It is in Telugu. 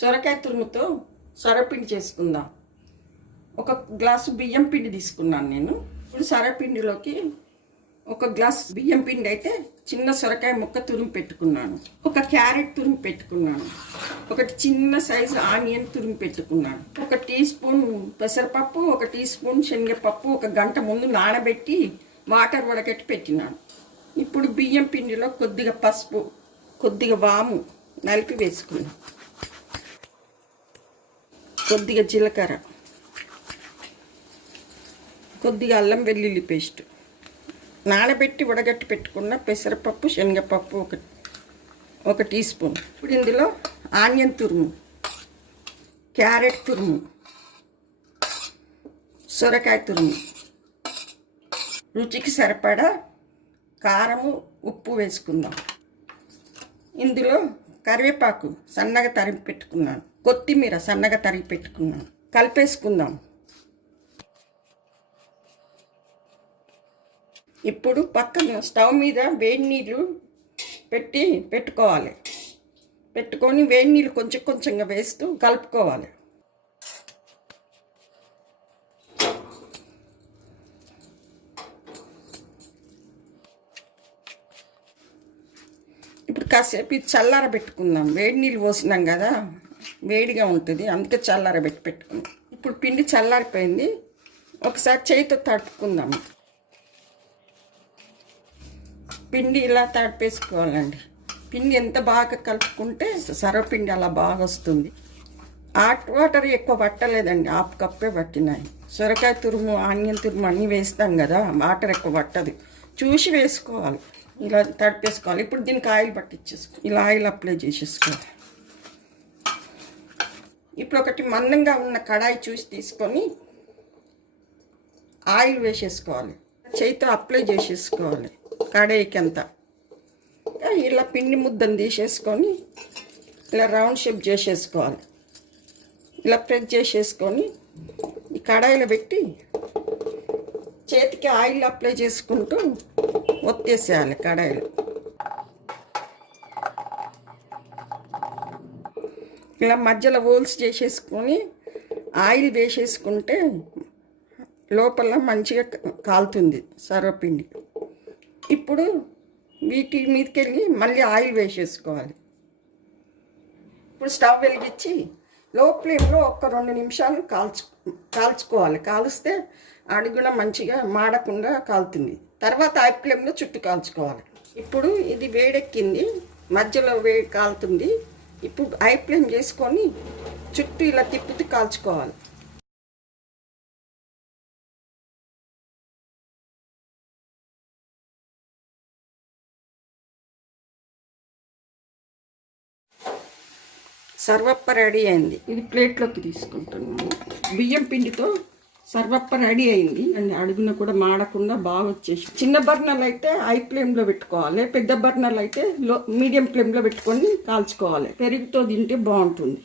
సొరకాయ తురుముతో సొరపిండి చేసుకుందాం. ఒక గ్లాసు బియ్యం పిండి తీసుకున్నాను నేను. ఇప్పుడు సొరపిండిలోకి ఒక గ్లాస్ బియ్యం పిండి అయితే చిన్న సొరకాయ ముక్క తురుము పెట్టుకున్నాను, ఒక క్యారెట్ తురుము పెట్టుకున్నాను, ఒకటి చిన్న సైజు ఆనియన్ తురుము పెట్టుకున్నాను, ఒక టీ స్పూన్ పెసరపప్పు, ఒక టీ స్పూన్ శనగపప్పు ఒక గంట ముందు నానబెట్టి వాటర్ వడగట్టి పెట్టినాను. ఇప్పుడు బియ్యం పిండిలో కొద్దిగా పసుపు, కొద్దిగా వాము నలిపి వేసుకున్నాను, కొద్దిగా జీలకర్ర, కొద్దిగా అల్లం వెల్లుల్లి పేస్ట్, నానబెట్టి వడగట్టి పెట్టుకున్న పెసరపప్పు శనగపప్పు ఒక టీ స్పూన్. ఇప్పుడు ఇందులో ఆనియన్ తురుము, క్యారెట్ తురుము, సొరకాయ తురుము, రుచికి సరిపడా కారము ఉప్పు వేసుకుందాం. ఇందులో కరివేపాకు సన్నగా తరిగి పెట్టుకున్నాను, కొత్తిమీర సన్నగా తరిగి పెట్టుకున్నాను, కలిపేసుకుందాం. ఇప్పుడు పక్కన స్టవ్ మీద వేడి నీళ్ళు పెట్టుకోవాలి. పెట్టుకొని వేడి నీళ్ళు కొంచెం కొంచెంగా వేస్తూ కలుపుకోవాలి. ఇప్పుడు కాసేపు ఇది చల్లార పెట్టుకుందాం. వేడి నీళ్ళు పోసినాం కదా, వేడిగా ఉంటుంది, అందుకే చల్లార పెట్టుకుందాం. ఇప్పుడు పిండి చల్లారిపోయింది, ఒకసారి చేతితో తడుపుకుందాము. పిండి ఇలా తడిపేసుకోవాలండి. పిండి ఎంత బాగా కలుపుకుంటే సర్వపిండి అలా బాగా వస్తుంది. హాట్ వాటర్ ఎక్కువ పట్టలేదండి, హాఫ్ కప్పే పట్టినాయి. సొరకాయ తురుము, ఆనియన్ తురుము అన్నీ వేస్తాం కదా, వాటర్ ఎక్కువ పట్టదు, చూసి వేసుకోవాలి. ఇలా తడిపేసుకోవాలి. ఇప్పుడు దీనికి ఆయిల్ పట్టించేసుకోవాలి, ఇలా ఆయిల్ అప్లై చేసేసుకోవాలి. ఇప్పుడు ఒకటి మందంగా ఉన్న కడాయి చూసి తీసుకొని ఆయిల్ వేసేసుకోవాలి, చేతితో అప్లై చేసేసుకోవాలి కడాయికి అంతా. ఇలా పిండి ముద్దను తీసేసుకొని ఇలా రౌండ్ షేప్ చేసేసుకోవాలి. ఇలా ప్రెస్ చేసేసుకొని ఈ కడాయిలో పెట్టి చేతికి ఆయిల్ అప్లై చేసుకుంటూ ఒత్తేసేయాలి కడాయిలో. ఇలా మధ్యలో హోల్స్ చేసేసుకొని ఆయిల్ వేసేసుకుంటే లోపల మంచిగా కాలుతుంది సర్వపిండి. ఇప్పుడు వీటి మీదకి వెళ్ళి మళ్ళీ ఆయిల్ వేసేసుకోవాలి. ఇప్పుడు స్టవ్ వెలిగించి లో ఫ్లేమ్లో ఒక 2 నిమిషాలు కాల్చుకోవాలి. కాలుస్తే అడుగున మంచిగా మాడకుండా కాలుతుంది. తర్వాత హై ఫ్లేమ్లో చుట్టూ కాల్చుకోవాలి. ఇప్పుడు ఇది వేడెక్కింది, మధ్యలో వేడి కాలుతుంది. ఇప్పుడు హై ఫ్లేమ్ చేసుకొని చుట్టూ ఇలా తిప్పుతూ కాల్చుకోవాలి. సర్వప్ప రెడీ అయింది. ఇది ప్లేట్లోకి తీసుకుంటున్నాము. బియ్యం పిండితో సర్వప్ప రెడీ అయింది అండ్ అడుగున కూడా మాడకుండా బాగా వచ్చేసి. చిన్న బర్నర్లు అయితే హై ఫ్లేమ్లో పెట్టుకోవాలి, పెద్ద బర్నర్లు అయితే మీడియం ఫ్లేమ్లో పెట్టుకొని కాల్చుకోవాలి. పెరుగుతో తింటే బాగుంటుంది.